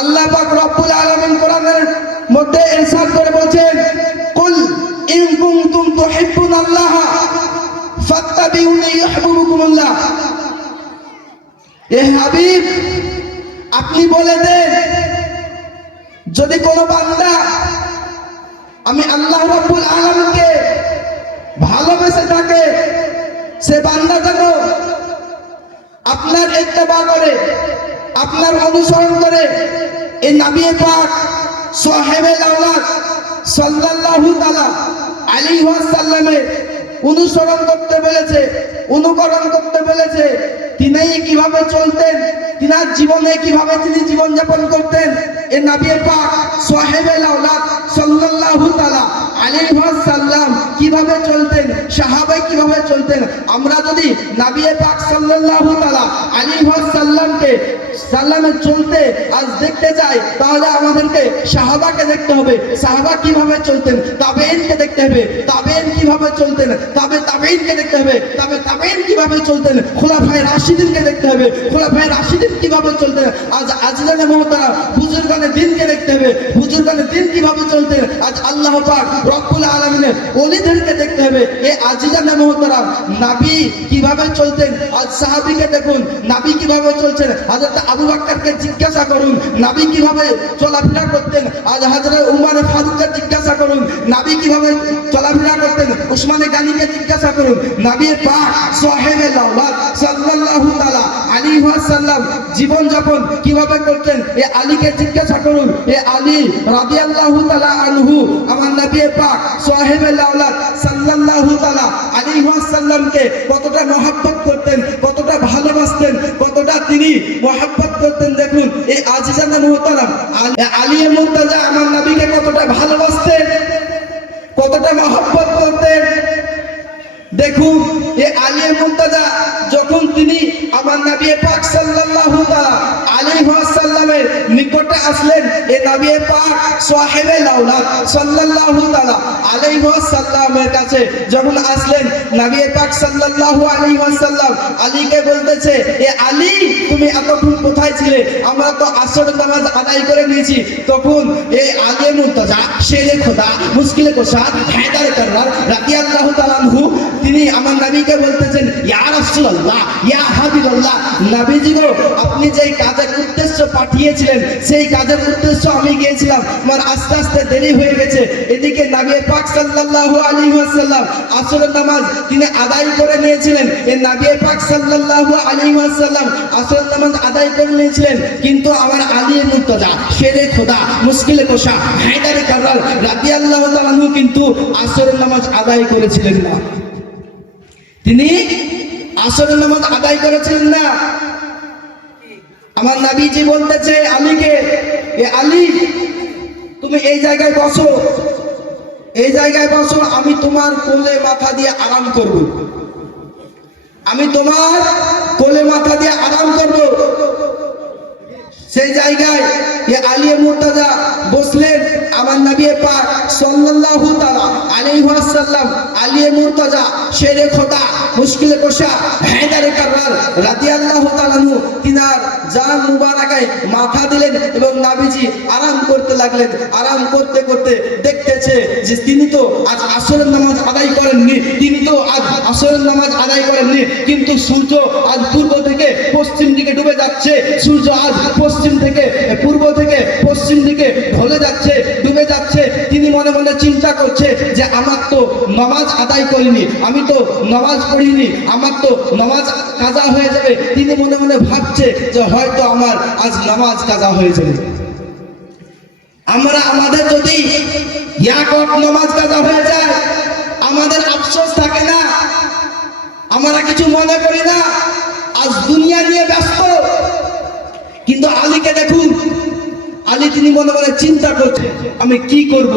আল্লাহ পাক রব্বুল আলামিন কোরআনের মধ্যে ইরশাদ করে বলছেন, কুল ইন কুনতুম তুহিব্বুনাল্লাহ ফাত্তাবিউনি ইউহিব্বুকুমুল্লাহ এ হাবিব, আপনি বলে দেন, যদি কোনো বান্দা আমি আল্লাহ রাব্বুল আলামিনকে ভালোবেসে থাকে, সে বান্দা যেন আপনার ইত্তেবা করে আপনার অনুসরণ করে এই নাবিয়ে পাক সাহেবে আওলাদ সাল্লাল্লাহু তাআলা আলাইহি ওয়াসাল্লামের অনুসরণ করতে বলেছে, অনুকরণ করতে বলেছে। তিনি কীভাবে চলতেন, তিনার জীবনে কীভাবে তিনি জীবন যাপন করতেন এ নাবিয়ে পাক সাহেবে আওলাদ সাল্লাল্লাহু তাআলা আলাইহি ওয়াসাল্লাম কীভাবে চলতেন, সাহাবাই কীভাবে চলতেন, আমরা যদি নাবিয়ে পাক সাল্লাল্লাহু তাআলা আলাইহি ওয়াসাল্লামকে সাল্লামের চলতে আজ দেখতে তাহলে আমাদেরকে সাহাবাকে দেখতে হবে, সাহাবা কীভাবে চলতেন দেখতে হবে কীভাবে চলতেন, তাবে তাবেইনকে দেখতে হবে, তবে কীভাবে চলতেন রাশিদিনকে দেখতে হবে, খোলাফায়ে রাশিদিন কীভাবে চলতেন, আজ আজিজানে মহতারা বুজুর্গানে দিনকে দেখতে হবে, বুজুর্গানে দিন কীভাবে চলতেন, আজ আল্লাহ পাক রব্বুল আলামিনের ওলিদেরকে দেখতে হবে। এই আজিজানে মহতারা নাবী কীভাবে চলতেন? আজ সাহাবীকে দেখুন, নাবী কীভাবে চলছেন? হযরত আবু বকরকে জিজ্ঞাসা করুন, নাবী কীভাবে চলাফেরা করতেন? আজ হযরত উমর ফারুককে জিজ্ঞাসা করুন, নাবী কীভাবে চলাফেরা করতেন? উসমানে গানিকে জিজ্ঞাসা করুন নবী পাক সাহেবে সাল্লাল্লাহু তাআলা আলাইহি ওয়াসাল্লাম জীবন যাপন কীভাবে করতেন? এ আলীকে জিজ্ঞাসা করুন, এ আলী রাদিয়াল্লাহু তাআলা আনহু, আমার নবী পাক সাহেবে লাওলাদ সাল্লাল্লাহু তাআলা আলাইহি ওয়াসাল্লামকে কতটা মহব্বত করতেন, কতটা ভালোবাসতেন, কতটা তিনি মহব্বত করতেন দেখুন, এই আজিজানা মুহতারাম, আলী মুর্তাজা আমার নবীকে কতটা ভালোবাসতেন, কতটা মহব্বত করতেন। দেখুন, এ আলী মুর্তাজা যখন তিনি আমার নবী পাক সাল্লাল্লাহু তাআলা আলাইহি ওয়াসাল্লামের নিকটে আসলেন এ নবী পাক সাহেবে লাউলাদ সাল্লাল্লাহু তাআলা আলাইহি ওয়াসাল্লামের কাছে যখন আসলেন, নবী পাক সাল্লাল্লাহু আলাইহি ওয়াসাল্লাম আলীকে বলতেছে, এ আলী, তুমি এতক্ষণ কোথায় ছিলে? আমরা তো আসর নামাজ আদায় করে নিয়েছি। তখন এই আলী মুর্তাজা শেরে খোদা, মুশকিলে কোষা হায়দার কাররার রাদিয়াল্লাহু তাআলা তিনি আমার নবীকে বলতেছেন, ইয়া রাসূলুল্লাহ, ইয়া হাবিবাল্লাহ, নবীজি গো, আপনি যেই কাজের উদ্দেশ্য পাঠিয়েছিলেন, সেই কাজের উদ্দেশ্য আমি গিয়েছিলাম। আমার আস্তে আস্তে দেরি হয়ে গেছে। এদিকে নবী পাক সাল্লাল্লাহু আলাইহি ওয়াসাল্লাম আসরের নামাজ তিনি আদায় করে নিয়েছিলেন। এই নবী পাক সাল্লাল্লাহু আলাইহি ওয়াসাল্লাম আসরের নামাজ আদায় করে নিয়েছিলেন। কিন্তু আমার আলী মুর্তজা, শেরে খোদা, মুশকিলে কোষা হায়দারে কাররার রাদিয়াল্লাহু তাআলা আনহু কিন্তু আসরের নামাজ আদায় করেছিলেন না। তিনি আসরের নামাজ আদায় করেছিলেন না। আমার নাবিজি বলতেছে, আলীকে আলী, তুমি এই জায়গায় বসো। এই জায়গায় বসো, আমি তোমার কোলে মাথা দিয়ে আরাম করব। আমি তোমার কোলে মাথা দিয়ে আরাম করব। সেই জায়গায় এ আলিয়ে মুর্তাজা বসলেন, আমার নবী পাক সাল্লাল্লাহু তাআলা আলাইহি ওয়াসাল্লাম আলিয়ে মুর্তাজা, শেরে খোদা, মুশকিলে কোষা হায়দারে কাররার রাদিয়াল্লাহু তাআলা তিনার জান মুবারাকায় মাথা দিলেন এবং নাবিজি আরাম করতে লাগলেন। আরাম করতে করতে দেখতেছে যে তিনি তো আজ আসরের নামাজ আদায় করেননি, তিনি তো আজ আসরের নামাজ আদায় করেননি, কিন্তু সূর্য আজ পূর্ব থেকে পশ্চিম দিকে ডুবে যাচ্ছে। সূর্য আজ পশ্চিম থেকে পূর্ব থেকে পশ্চিম দিকে ঢলে যাচ্ছে, ডুবে যাচ্ছে। তিনি মনে মনে করছে যে আমার তো নামাজ আদায় করিনি, আমি তো নামাজ পড়িনি, আমার তো নামাজ কাজা হয়ে যাবে। তিনি মনে মনে ভাবছে যে হয়তো আমার আজ নামাজ কাজা হয়ে যাবে। আমরা আমাদের যদি এক নামাজ কাজা হয়ে যায়, আমাদের আফসোস থাকে না, আমরা কিছু মনে করি না, আজ দুনিয়া নিয়ে ব্যস্ত। কিন্তু আলীকে দেখুন, আলী তিনি মনে মনে চিন্তা করছে, আমি কি করব?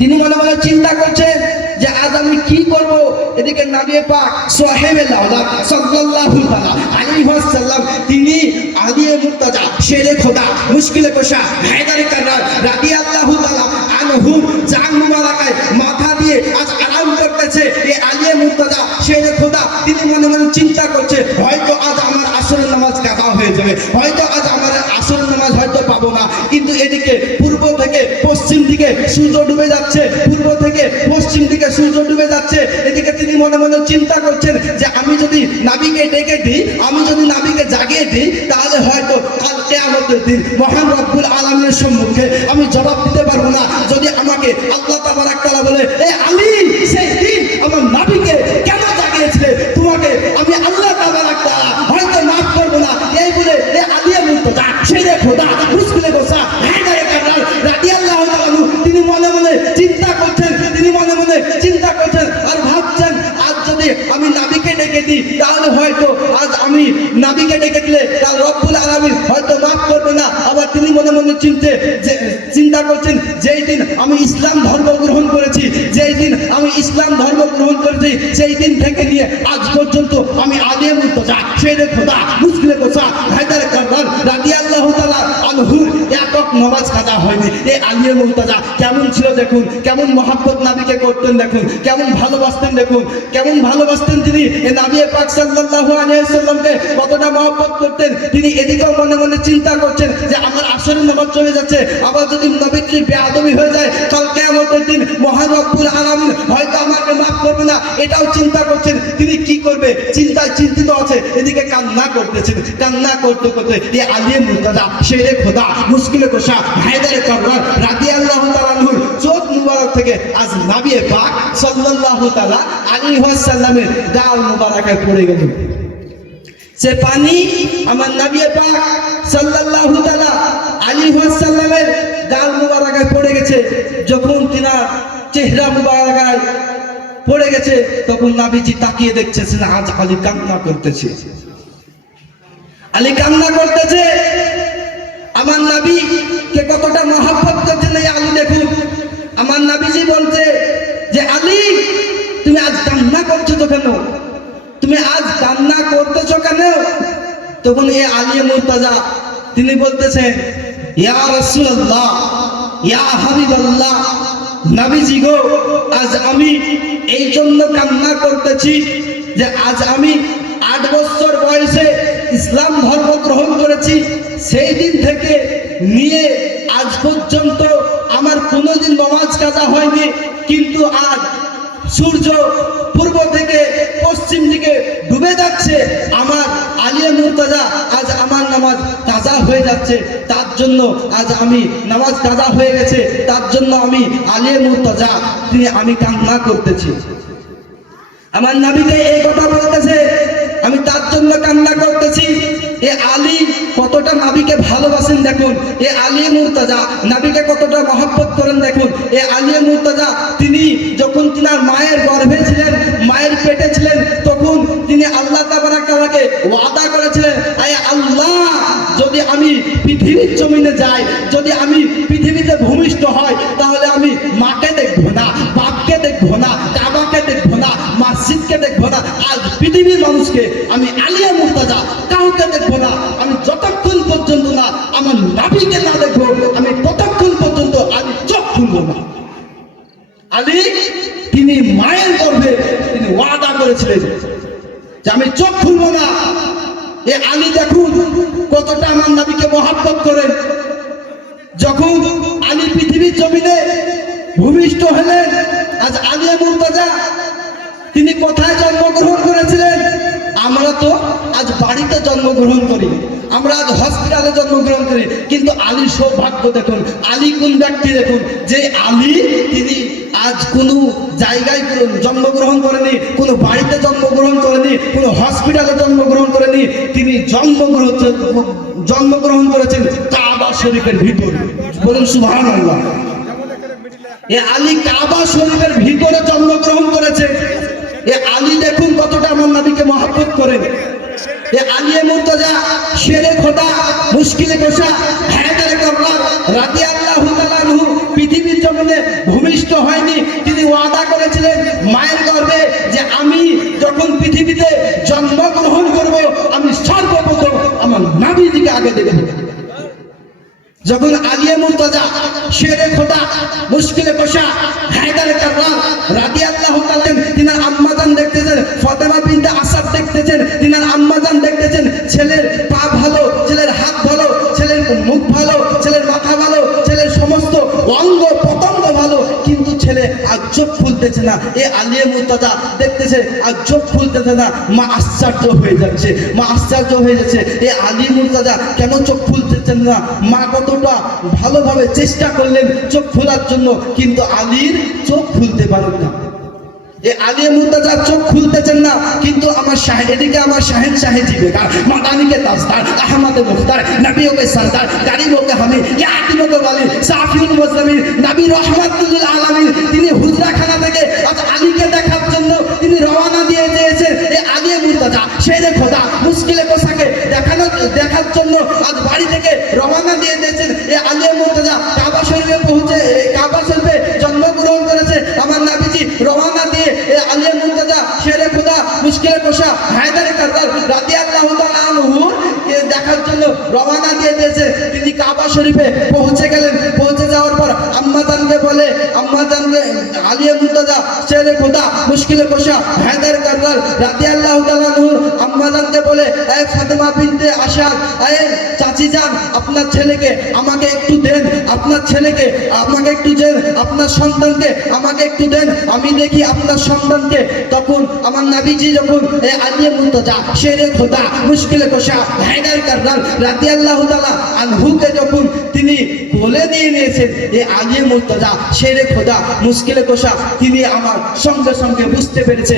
তিনি মনে মনে চিন্তা করছেন যে আজ আমি কি করব? এদিকে নাবিয়ে পাক সাহেবে লাউলা সাল্লাল্লাহু তাআলা আলাইহি ওয়াসাল্লাম, তিনি আলিয়ে মুর্তাজা, শেরে খোদা, মুশকিলে কোষা হায়দারে কাররার রাদিয়াল্লাহু মুবারাকায় মাথা দিয়ে আজ করতেছে। শেরে খোদা, তিনি মনে মনে চিন্তা করছে, হয়তো আজ আমার আসরের নামাজ হয়ে হয়তো আজ আমার নামাজ হয়তো কিন্তু এদিকে পূর্ব থেকে পশ্চিম দিকে সূর্য ডুবে যাচ্ছে। পূর্ব থেকে পশ্চিম দিকে সূর্য ডুবে যাচ্ছে। এদিকে তিনি মনে মনে চিন্তা করছেন যে আমি যদি নাবিকে ডেকে দিই, আমি যদি নাবিকে জাগিয়ে দিই, তাহলে হয়তো কাল কেয়ামতের দিন মহান রব্বুল আলমের সম্মুখে আমি জবাব দিতে পারব না। যদি আমাকে নাবিকে ডেকে দিলে তার রব্বুল আলামিন হয়তো মাফ করবে না। আবার তিনি মনে মনে চিনতে, যে, চিন্তা করছেন, যেই দিন আমি ইসলাম ধর্ম গ্রহণ করেছি, যেই দিন আমি ইসলাম ধর্ম গ্রহণ করেছি, সেই দিন থেকে নিয়ে আজ পর্যন্ত আমি আলিয়া মুর্তজা শেরে খোদা, মুশকিলে গোসা হায়দার কারবার রাদিয়াল্লাহু তাআলা আনহুর একক নামাজ কাজা হয়নি। এই আলিয়া মুর্তজা কেমন ছিল দেখুন, কেমন মহাব্বত নাবিকে দেখুন, কেমন ভালোবাসতেন দেখুন, কেমন ভালোবাসতেন তিনি। এই নাবি পাক সাল্লাল্লাহু আলাইহি সাল্লামকে কতটা মহব্বত করতেন। তিনি এদিকেও মনে মনে চিন্তা করছেন যে আমার আসরের নামাজ চলে যাচ্ছে। আবার যদি নবীজির বেয়াদবি হয়ে যায়, কাল কিয়ামতের দিন মহান রব্বুল আলামিন হয়তো আমাকে মাফ করবে না। এটাও চিন্তা করছেন, তিনি কি করবে? চিন্তায় চিন্তিত আছে, এদিকে কান্না করতেছেন, কান্না করতে করতে এই আলিয়ে মুর্তাজা, শেরে খোদা, মুশকিলে কোষা হায়দারে করবার রাদিয়াল্লাহু তাআলা থেকে আজ নাবিয়ে পাক সাল্লাল্লাহু তাআলা আলাইহি ওয়াসাল্লামের গাল মুবারকে পড়ে গেল। সে পানি আমার নবী পাক সাল্লাল্লাহু তাআলা আলাইহি ওয়াসাল্লামের গাল মুবারকে পড়ে গেছে, যখন তিনার চেহারা মুবারকায় পড়ে গেছে, তখন নাবিজি তাকিয়ে দেখতেছেন আজ আলী কান্না করতেছে। আলী কান্না করতেছে, আমার নাবি কে কতটা মহাব্বত করছেন এই আলী দেখুন আমার নাবিজি বলছে যে, আলী, তুমি আজ কান্না করছ তো কেন? তুমি আজ কান্না করতেছো কেন? তখন এ আলিয়া মুর্তাজা, তিনি বলতেছেন, ইয়া রাসূলুল্লাহ, ইয়া হাবিবাল্লাহ, নবীজি গো, আজ আমি এই জন্য কান্না করতেছি যে, আজ আমি আট বছর বয়সে ইসলাম ধর্ম গ্রহণ করেছি। সেই দিন থেকে নিয়ে আজ পর্যন্ত আমার কাজা হয়নি, কিন্তু আজ সূর্য পূর্ব থেকে পশ্চিম দিকে ডুবে যাচ্ছে। আমার আলিয়া মুর্তাজা আজ আমার নামাজ কাজা হয়ে যাচ্ছে। তার জন্য আজ আমি নামাজ কাজা হয়ে গেছে। তার জন্য আমি আলিয়া মুর্তাজা, তিনি আমি কান্না করতেছি। আমার নাবিকে এই কথা বলতেছে দেখুন, এ আলী মুর্তাজা, নাবিকে কতটা মহাব্বত করেন দেখুন, এ আলী মুর্তাজা, তিনি যখন তিনার মায়ের গর্ভে ছিলেন, মায়ের পেটে ছিলেন, তখন তিনি আল্লাহ তাবারাকালাকে ওয়াদা করেছিলেন, আয় আল্লাহ, যদি আমি পৃথিবীর জমিনে যাই, যদি আমি পৃথিবীতে ভূমিষ্ঠ হয় তাহলে আমি মাকে দেখব না, বাপকে দেখব না, কাবাকে দেখব না, মসজিদকে দেখব না, আজ পৃথিবীর মানুষকে আমি আলিয়া মুর্তাজা, কাউকে দেখব না, আমি যে আমি চোখ খুলবো না। এ আলী দেখুন কতটা আমার নাবিকে মহাব্বত করেন যখন আলী পৃথিবীর জমিনে ভূমিষ্ঠ হলেন, আজ আলিয়া মুর্তাজা, তিনি কোথায় জন্মগ্রহণ করেছিলেন? আমরা তো আজ বাড়িতে জন্মগ্রহণ করি। আমরা আজ হসপিটালে জন্মগ্রহণ করি। কিন্তু আলীর সৌভাগ্য দেখুন, আলী কোন ব্যক্তি দেখুন? যে আলী, তিনি আজ কোনো জায়গায় কোনো জন্মগ্রহণ করেনি, কোনো বাড়িতে জন্মগ্রহণ করেনি, কোনো হসপিটালে জন্মগ্রহণ করেনি, তিনি জন্মগ্রহণ জন্মগ্রহণ করেছেন কাবা শরীফের ভিতরে। বলুন আল্লাহ এ আলী কাবা শরীফের ভিতরে জন্মগ্রহণ করেছে। এ আলী দেখুন কতটা আমার নবীকে মহাব্বত করেন। এ আলিয়ে মুর্তজা, শেরে খোদা, মুশকিলে কোষা হায়দারে আগে দেখব যখন আলিয়া মুরতাজা, শেরে খোদা, মুশকিলে বসা হায়দার কাররাম রাদি আল্লাহ তিনার আম্মাজান দেখতেছেন, ফতেমা বিনতে আসাদ দেখতেছেন, তিনার আম্মাজান দেখতেছেন, ছেলের খুলতেছে না, এ আলিয়ে মুর্তাজা দেখতেছে আর চোখ খুলতেছে না, মা আশ্চর্য হয়ে যাচ্ছে, মা আশ্চর্য হয়ে যাচ্ছে, এ আলী মুর্তাজা কেন চোখ খুলতেছেন না? মা কতটা ভালোভাবে চেষ্টা করলেন চোখ খোলার জন্য, কিন্তু আলীর চোখ খুলতে পারেন না। এ আলিয়া মুর্তাজা চোখ খুলতেছেন না, কিন্তু আমার শাহেদ এদিকে আমার শাহেদ শাহেদি বেকার, মাদানিকে তাজদার আহমদে মুখতার, নবীকে সরদার গারিবকে হামি ইয়াতিমকে ওয়ালি সাফিউল মুসলিমিন, নবী রহমাতুল আলামিন শরীফে পৌঁছে গেলেন। পৌঁছে যাওয়ার পর আম্মাদানকে বলে, আম্মাজানকে আলিয়া মুর্তাজা, ছেলে খোদা, মুশকিলে বসা হায়দার কারদার রাতে আল্লাহ আম্মা আম্মাজানকে বলে, এ ফাতেমা বিনতে আসার যান আপনার ছেলেকে আমাকে একটু দেন, আপনার ছেলেকে আমাকে একটু দেন, আপনার সন্তানকে আমাকে একটু দেন। আমি দেখি আপনার সন্তানকে তখন আমার নাবিজি যখন এ আলিয়ে সে শেরে খোদা, মুশকিলে কোষা, হায়দার কারদার আল্লাহ তাআলা আনহুকে যখন তিনি বলে দিয়ে নিয়েছেন এ আলিয়ে মুর্তজা, শেরে খোদা, মুশকিলে কোষা, তিনি আমার সঙ্গে সঙ্গে বুঝতে পেরেছে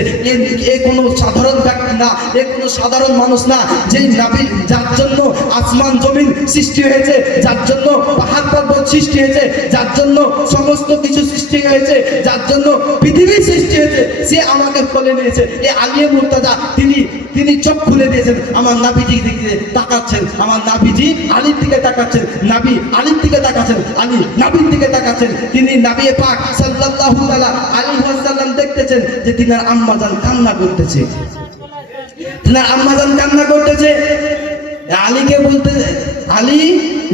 এ কোনো সাধারণ ব্যক্তি না, এ কোনো সাধারণ মানুষ না, যেই নাবি যার জন্য আসমান জমিন সৃষ্টি হয়েছে, যার জন্য পাহাড় পর্বত সৃষ্টি হয়েছে, যার জন্য সমস্ত কিছু সৃষ্টি হয়েছে, যার জন্য পৃথিবী সৃষ্টি হয়েছে, সে আমাকে বলে নিয়েছে, এ আলিয়ে মুর্তাজা, তিনি তিনি চোখ খুলে দিয়েছেন, আমার নাবিজি দিকে তাকাচ্ছেন, আমার নাবিজি আলির দিকে তাকাচ্ছেন, নাবি আলীর দিকে তাকাচ্ছেন। আলী নাবির দিকে তাকাচ্ছেন। তিনি নাবিয়ে পাক সাল্লাল্লাহু তাআলা আলাইহি ওয়াসাল্লাম দেখতেছেন যে তিনার আম্মাজান কান্না করতেছে। তিনার আম্মাজান কান্না করতেছে। আলীকে বলতে, আলী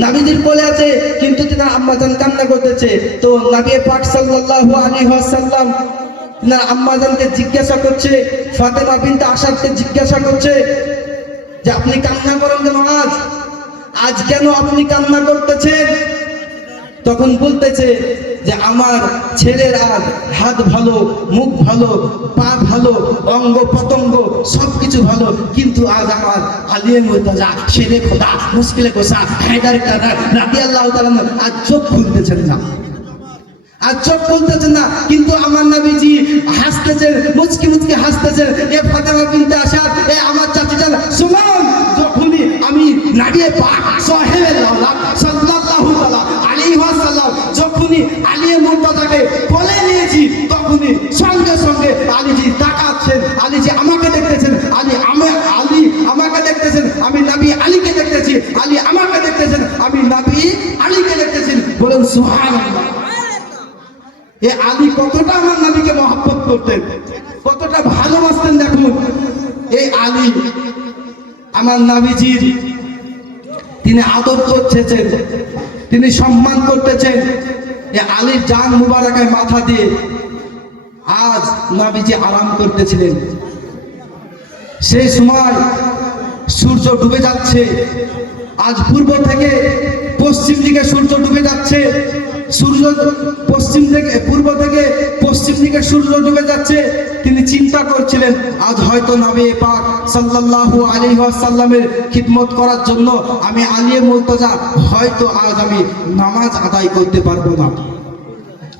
নাবিজির কোলে আছে, কিন্তু তিনার আম্মাজান কান্না করতেছে। তো নাবিয়ে পাক সাল্লাল্লাহু আলাইহি ওয়াসাল্লাম তিনার আম্মাজানকে জিজ্ঞাসা করছে, ফাতেমা বিনতে আসাদকে জিজ্ঞাসা করছে যে, আপনি কান্না করেন কেন আজ? আজ কেন আপনি কান্না করতেছেন? তখন বলতেছে যে আমার ছেলের আজ হাত ভালো, মুখ ভালো, পা ভালো, অঙ্গ পতঙ্গ সব কিছু ভালো, কিন্তু আজ আমার আলিয়ে মুর্তাজা শেরে খোদা, মুশকিলে কোসা হায়দার কাদার রাতি আল্লাহ আজ চোখ খুলতেছেন না। আর চোখ খুলতেছেন না, কিন্তু আমার নবীজি হাসতেছেন মুচকি মুচকি হাসতেছেন এ ফাতেমা বিনতে আসাদ এ আমার চাচি যান সুমন, যখনই আমি নাবিয়ে পাক সাহেবের আল্লাহ ওয়াসাল্লাম যখনই আলিয়ে মুর্তাজাকে কোলে নিয়েছি, তখনই সঙ্গে সঙ্গে আলীজি তাকাচ্ছেন আলীজি আমাকে দেখতেছেন, আলী আমি, আলী আমাকে দেখতেছেন, আমি নবী আলীকে দেখতেছি, আলী আমাকে দেখতেছেন, আমি নবী আলীকে দেখতেছি বলেন সুবহানাল্লাহ। এ আলী কতটা আমার নবীকে মহাব্বত করতেন, কতটা ভালোবাসতেন দেখুন। এই আলী আমার নাবিজির, তিনি আদর করতেছেন, তিনি সম্মান করতেছেন। আলীর জান মুবারকায় মাথা দিয়ে আজ নাবিজি আরাম করতেছিলেন। সেই সময় সূর্য ডুবে যাচ্ছে। আজ পূর্ব থেকে পশ্চিম দিকে সূর্য ডুবে যাচ্ছে। সূর্য পশ্চিম থেকে, পূর্ব থেকে দিকে সূর্য ডুবে যাচ্ছে, তিনি চিন্তা করছিলেন, আজ হয়তো নবী পাক সাল্লাল্লাহু আলাইহি ওয়াসাল্লামের খিদমত করার জন্য আমি আলিয়ে মুর্তজা, হয়তো আজ আমি নামাজ আদায় করতে পারব না।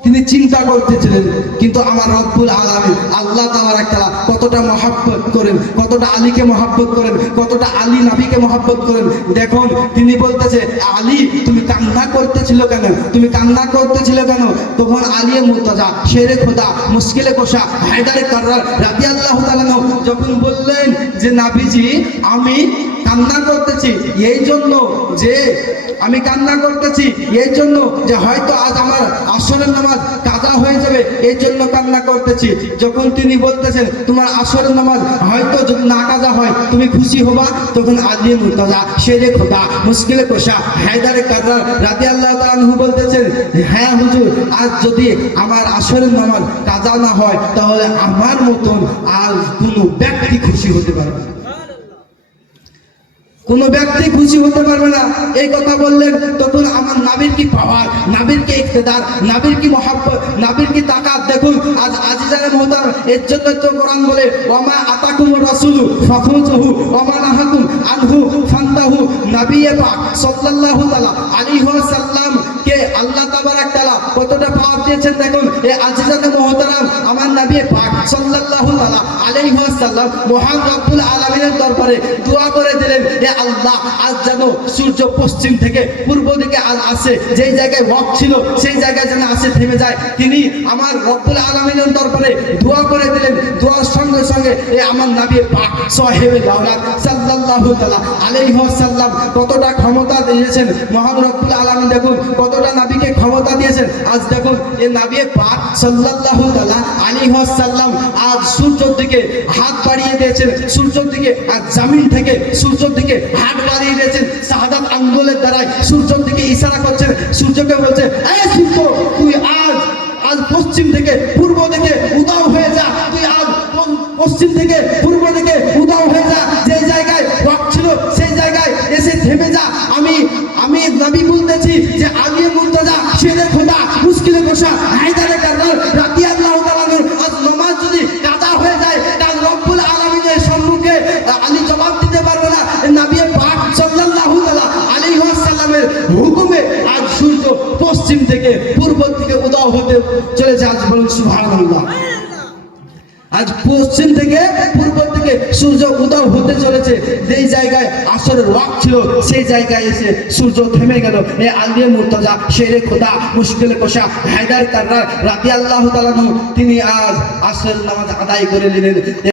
তিনি চিন্তা করতেছিলেন, কিন্তু আমার রব্বুল আলামিন আল্লাহ তাআলা একটা কতটা মহাব্বত করেন, কতটা আলীকে মহাব্বত করেন, কতটা আলী নবীকে মহাব্বত করেন। দেখুন, তিনি বলতেছে, আলী, তুমি কান্না করতেছিল কেন? তুমি কান্না করতেছিল কেন? তখন আলিয়ে মুর্তজা, শেরে খোদা, মুশকিলে কোষা, হায়দারে কাররার রাদিয়াল্লাহু তাআলা যখন বললেন যে, নাবিজি, আমি কান্না করতেছি। এই জন্য যে আমি কান্না করতেছি, এই জন্য যে হয়তো আজ আমার আসরের নামাজ কাজা হয়ে যাবে, এই জন্য কান্না করতেছি। যখন তিনি বলতেছেন, তোমার আসরের নামাজ হয়তো যদি না কাজা হয়, তুমি খুশি হবা? তখন আলী মুর্তাজা শেরে খোদা, মুশকিলে কোষা হায়দারে কাদরার রাতে আল্লাহ তাআলাহু বলতেছেন হ্যাঁ হুজুর, আজ যদি আমার আসরের নামাজ কাজা না হয়, তাহলে আমার মতন আর কোনো ব্যক্তি খুশি হতে পারবে কোনো ব্যক্তি খুশি হতে পারবে না। এই কথা বললেন, তখন আমার নাবির কি পাওয়ার, নাবির কি ইকতেদার, নাবির কি মহাব্বত, নাবির কি তাকাত? দেখুন, আজ আজিজানে মহতার এর জন্য তো কোরআন বলে, ওমা আতাকুম রাসূলু ফাখুজুহু ওমা নাহাকুম আনহু ফান্তাহু। নবিয়ে পাক সাল্লাল্লাহু তাআলা আলাইহি ওয়াসাল্লাম কে আল্লাহ তাবারাক তাআলা কতটা পাওয়ার দিয়েছেন দেখুন, এ আজিজানে মহতারাম নবী পাক সাল্লাল্লাহু আলাইহি ওয়াসাল্লাম মহান রব্বুল আলামিনের দরবারে দোয়া করে দিলেন এ আল্লাহ, আজ যেন সূর্য পশ্চিম থেকে পূর্ব দিকে আজ আসে, যেই জায়গায় ওয়াক ছিল, সেই জায়গায় যেন আসে, থেমে যায়। তিনি আমার রব্বুল আলামিনের দরবারে দোয়া করে দিলেন। দোয়ার সঙ্গে সঙ্গে, এ আমার নবী পাক সাহেবে দাওলাত সাল্লাল্লাহু তাআলা আলাইহি ওয়াসাল্লাম কতটা ক্ষমতা দিয়েছেন। মহান রব্বুল আলামিন দেখুন, কতটা নবীকে ক্ষমতা দিয়েছেন। আজ দেখুন, এ নবী পাক সাল্লাল্লাহু তাআলা আলাইহি ওয়াসাল্লাম আজ সূর্যের দিকে হাত বাড়িয়ে দিয়েছেন, সূর্যের দিকে আজ জামিন থেকে সূর্যের দিকে হাত বাড়িয়ে দিয়েছেন, শাহাদাত আঙ্গুলের দ্বারাই সূর্যের দিকে ইশারা করছেন, সূর্যকে বলছে, এই সূর্য, তুই আজ আজ পশ্চিম থেকে পূর্ব দিকে উদাও হয়ে যা, তুই আজ পশ্চিম থেকে পূর্ব দিকে উদাও হয়ে যা, যে জায়গায় রক ছিল, সেই জায়গায় এসে থেমে যা, আমি আমি নবী বলতেছি চলেছে আজ বলুন আজ পশ্চিম থেকে, পূর্ব থেকে সূর্য উদয় হতে চলেছে। যেই জায়গায় আসরের ছিল, সেই জায়গায় এসে সূর্য থেমে গেল। এ আলিয়ে মুর্তজা, শেরে খোদা, মুশকিল কোষা হায়দার রাতি আল্লাহ তিনি আজ আসরের নামাজ আদায় করে নিলেন।